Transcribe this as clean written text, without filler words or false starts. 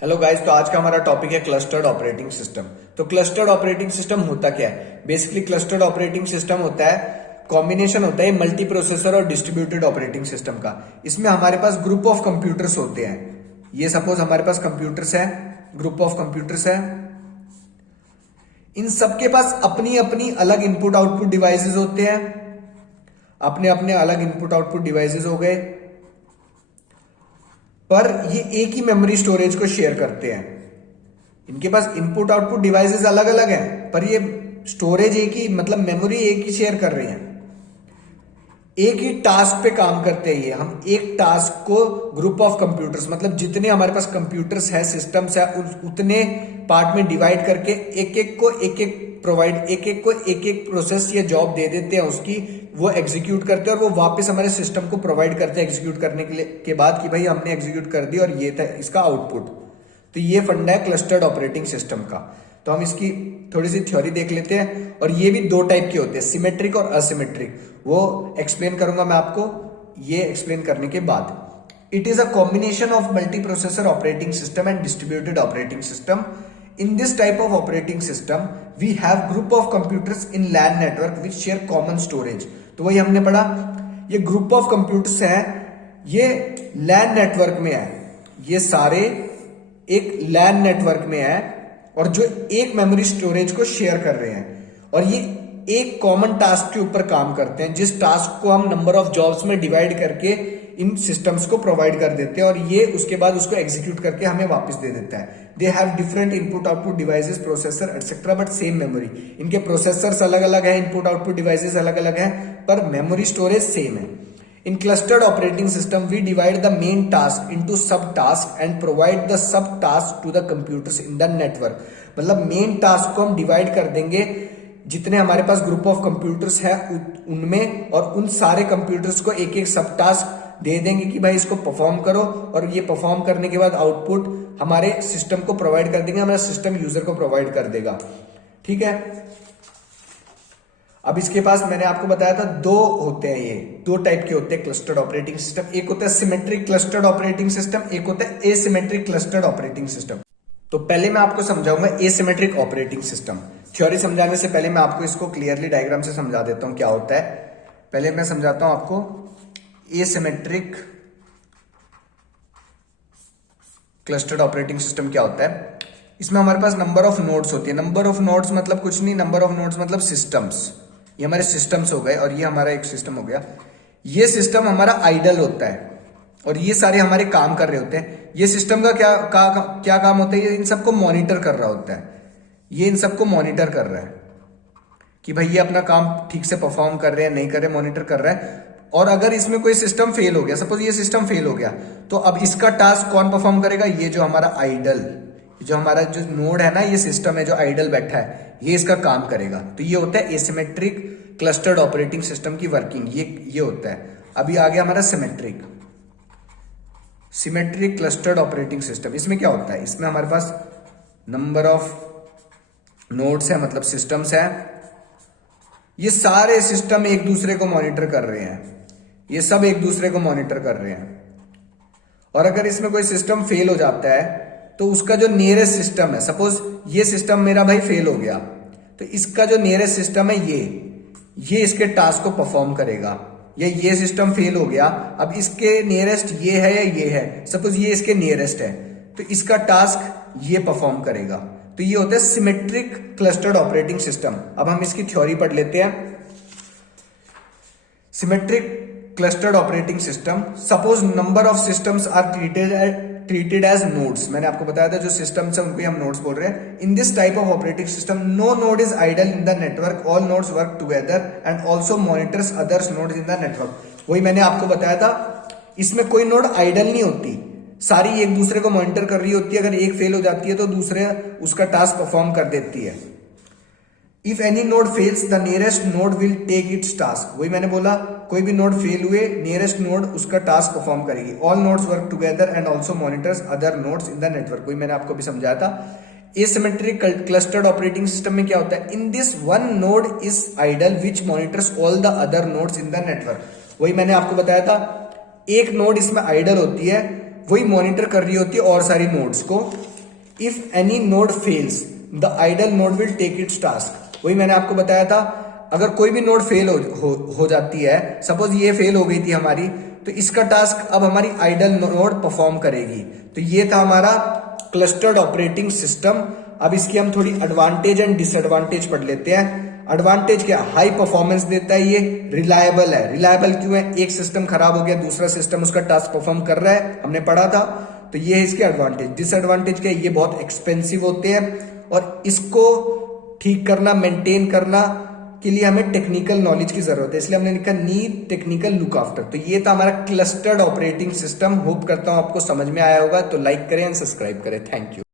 Hello guys, तो आज का हमारा टॉपिक है क्लस्टर्ड ऑपरेटिंग सिस्टम। तो क्लस्टर्ड ऑपरेटिंग सिस्टम होता क्या है? बेसिकली क्लस्टर्ड ऑपरेटिंग सिस्टम होता है कॉम्बिनेशन होता है मल्टी प्रोसेसर और डिस्ट्रीब्यूटेड ऑपरेटिंग सिस्टम का। इसमें हमारे पास ग्रुप ऑफ कंप्यूटर्स होते हैं। ये सपोज हमारे पास कंप्यूटर्स है, ग्रुप ऑफ कंप्यूटर्स है। इन सबके पास अपनी अपनी अलग इनपुट आउटपुट डिवाइसेस होते हैं, अपने अपने अलग इनपुट आउटपुट डिवाइसेस हो गए, पर ये एक ही मेमोरी स्टोरेज को शेयर करते हैं। इनके पास इनपुट आउटपुट डिवाइसेस अलग अलग हैं, पर ये स्टोरेज एक ही, मतलब मेमोरी एक ही शेयर कर रहे हैं। एक ही टास्क पे काम करते हैं। ये हम एक टास्क को ग्रुप ऑफ कंप्यूटर्स, मतलब जितने हमारे पास कंप्यूटर्स है, सिस्टम्स है, उतने पार्ट में डिवाइड करके एक एक को एक एक प्रोवाइड, एक एक को एक एक प्रोसेस या जॉब दे देते हैं उसकी, वो एग्जीक्यूट करते हैं और वो वापस हमारे सिस्टम को प्रोवाइड करते हैं एग्जीक्यूट करने के बाद कि भाई हमने एग्जीक्यूट कर दिया और ये था इसका आउटपुट। तो ये फंडा है क्लस्टर्ड ऑपरेटिंग सिस्टम का। तो हम इसकी थोड़ी सी थ्योरी देख लेते हैं। और ये भी दो टाइप के होते हैं, सिमेट्रिक और असिमेट्रिक। वो एक्सप्लेन करूंगा मैं आपको ये एक्सप्लेन करने के बाद। It is a combination of multi processor operating system and distributed operating system. In this type of operating system, we have group of computers in LAN network which share common storage। तो वही हमने पढ़ा, ये group of computers हैं, ये LAN network में है। ये सारे एक LAN नेटवर्क में है और जो एक मेमोरी स्टोरेज को शेयर कर रहे हैं और ये एक कॉमन टास्क के ऊपर काम करते हैं, जिस टास्क को हम नंबर ऑफ जॉब्स में डिवाइड करके इन सिस्टम्स को प्रोवाइड कर देते हैं और ये उसके बाद उसको एग्जीक्यूट करके हमें वापस दे देता है। They have different input output devices, processor etcetera, but same memory. इनके प्रोसेसर्स अलग अलग है, इनपुट आउटपुट डिवाइसेस अलग अलग है, पर मेमोरी स्टोरेज सेम है। In clustered operating system, we divide the main task into sub-tasks and provide the sub-tasks to the computers in the network। मतलब मेन टास्क को हम डिवाइड कर देंगे जितने हमारे पास ग्रुप ऑफ कंप्यूटर्स है उनमें, और उन सारे कंप्यूटर्स को एक एक सब टास्क दे देंगे कि भाई इसको परफॉर्म करो, और ये परफॉर्म करने के बाद आउटपुट हमारे सिस्टम को प्रोवाइड कर देंगे, हमारा सिस्टम यूजर को प्रोवाइड कर देगा। ठीक है। अब इसके पास मैंने आपको बताया था दो होते हैं, ये दो टाइप के होते हैं क्लस्टर्ड ऑपरेटिंग सिस्टम। एक होता है सिमेट्रिक क्लस्टर्ड ऑपरेटिंग सिस्टम, एक होता है एसिमेट्रिक क्लस्टर्ड ऑपरेटिंग सिस्टम। तो पहले मैं आपको समझाऊंगा एसिमेट्रिक ऑपरेटिंग सिस्टम। थ्योरी समझाने से पहले मैं आपको इसको क्लियरली डायग्राम से समझा देता हूं क्या होता है। पहले मैं समझाता हूं आपको एसिमेट्रिक क्लस्टर्ड ऑपरेटिंग सिस्टम क्या होता है। इसमें हमारे पास नंबर ऑफ नोड्स होती है। नंबर ऑफ नोड्स मतलब कुछ नहीं, नंबर ऑफ नोड्स मतलब सिस्टम्स। ये हमारे सिस्टम्स हो गए और ये हमारा एक सिस्टम हो गया। ये सिस्टम हमारा आइडल होता है और ये सारे हमारे काम कर रहे होते हैं। ये सिस्टम का क्या काम होता है? ये इन सबको मॉनिटर कर रहा होता है। ये इन सबको मॉनिटर कर रहा है कि भाई ये अपना काम ठीक से परफॉर्म कर रहे हैं नहीं कर रहे, मॉनिटर कर रहा है। और अगर इसमें कोई सिस्टम फेल हो गया, सपोज ये सिस्टम फेल हो गया, तो अब इसका टास्क कौन परफॉर्म करेगा? ये जो हमारा आइडल, जो हमारा जो नोड है ना, ये सिस्टम है जो आइडल बैठा है, ये इसका काम करेगा। तो ये होता है एसिमेट्रिक क्लस्टर्ड ऑपरेटिंग सिस्टम की वर्किंग, ये होता है। अभी आ गया हमारा सिमेट्रिक क्लस्टर्ड ऑपरेटिंग सिस्टम। इसमें क्या होता है? इसमें हमारे पास नंबर ऑफ नोड्स है, मतलब सिस्टम्स है। ये सारे सिस्टम एक दूसरे को मॉनिटर कर रहे हैं, ये सब एक दूसरे को मॉनिटर कर रहे हैं। और अगर इसमें कोई सिस्टम फेल हो जाता है तो उसका जो नियरेस्ट सिस्टम है, सपोज ये सिस्टम मेरा भाई फेल हो गया, तो इसका जो नियरेस्ट सिस्टम है ये इसके टास्क को परफॉर्म करेगा। या ये सिस्टम फेल हो गया, अब इसके नियरेस्ट ये है या ये है, सपोज ये इसके नियरेस्ट है, तो इसका टास्क ये परफॉर्म करेगा। तो ये होता है सिमेट्रिक क्लस्टर्ड ऑपरेटिंग सिस्टम। अब हम इसकी थ्योरी पढ़ लेते हैं। Symmetric clustered operating system, suppose number of systems are treated as nodes. मैंने आपको बताया था जो सिस्टम्स है उनको हम नोड्स बोल रहे हैं। In this type of operating system no node is idle in the network, all nodes work together and also monitors others nodes in the network. वही मैंने आपको बताया था, इसमें कोई नोड आइडल नहीं होती, सारी एक दूसरे को मॉनिटर कर रही होती है। अगर एक फेल हो जाती है तो दूसरे उसका टास्क परफॉर्म कर देती है। If any node fails the nearest node will take its task. वही मैंने बोला, कोई भी नोड फेल हुए, नियरेस्ट नोड उसका टास्क परफॉर्म करेगी। All nodes work together and also monitors other nodes in the network. वही मैंने आपको भी समझाया था। एसिमेट्रिक क्लस्टर्ड ऑपरेटिंग सिस्टम में क्या होता है? In this one node is idle which monitors all the other nodes in the network. वही मैंने आपको बताया था, एक नोड इसमें आइडल होती है वही मॉनिटर कर रही होती है और सारी नोड्स को। If any node fails the idle node will take its task. वही मैंने आपको बताया था, अगर कोई भी नोड फेल हो जाती है, सपोज ये फेल हो गई थी हमारी, तो इसका टास्क अब हमारी आइडल नोड परफॉर्म करेगी। तो ये था हमारा क्लस्टर्ड ऑपरेटिंग सिस्टम। अब इसकी हम थोड़ी एडवांटेज एंड डिसएडवांटेज पढ़ लेते हैं। एडवांटेज क्या, हाई परफॉर्मेंस देता है, ये रिलायबल है। रिलायबल क्यों है, एक सिस्टम खराब हो गया दूसरा सिस्टम उसका टास्क परफॉर्म कर रहा है, हमने पढ़ा था, तो ये है इसके एडवांटेज। डिसएडवांटेज क्या है, ये बहुत एक्सपेंसिव होते हैं और इसको ठीक करना, मेंटेन करना के लिए हमें टेक्निकल नॉलेज की जरूरत है, इसलिए हमने लिखा नीड टेक्निकल लुक आफ्टर। तो ये था हमारा क्लस्टर्ड ऑपरेटिंग सिस्टम। होप करता हूं आपको समझ में आया होगा। तो लाइक करें एंड सब्सक्राइब करें। Thank you.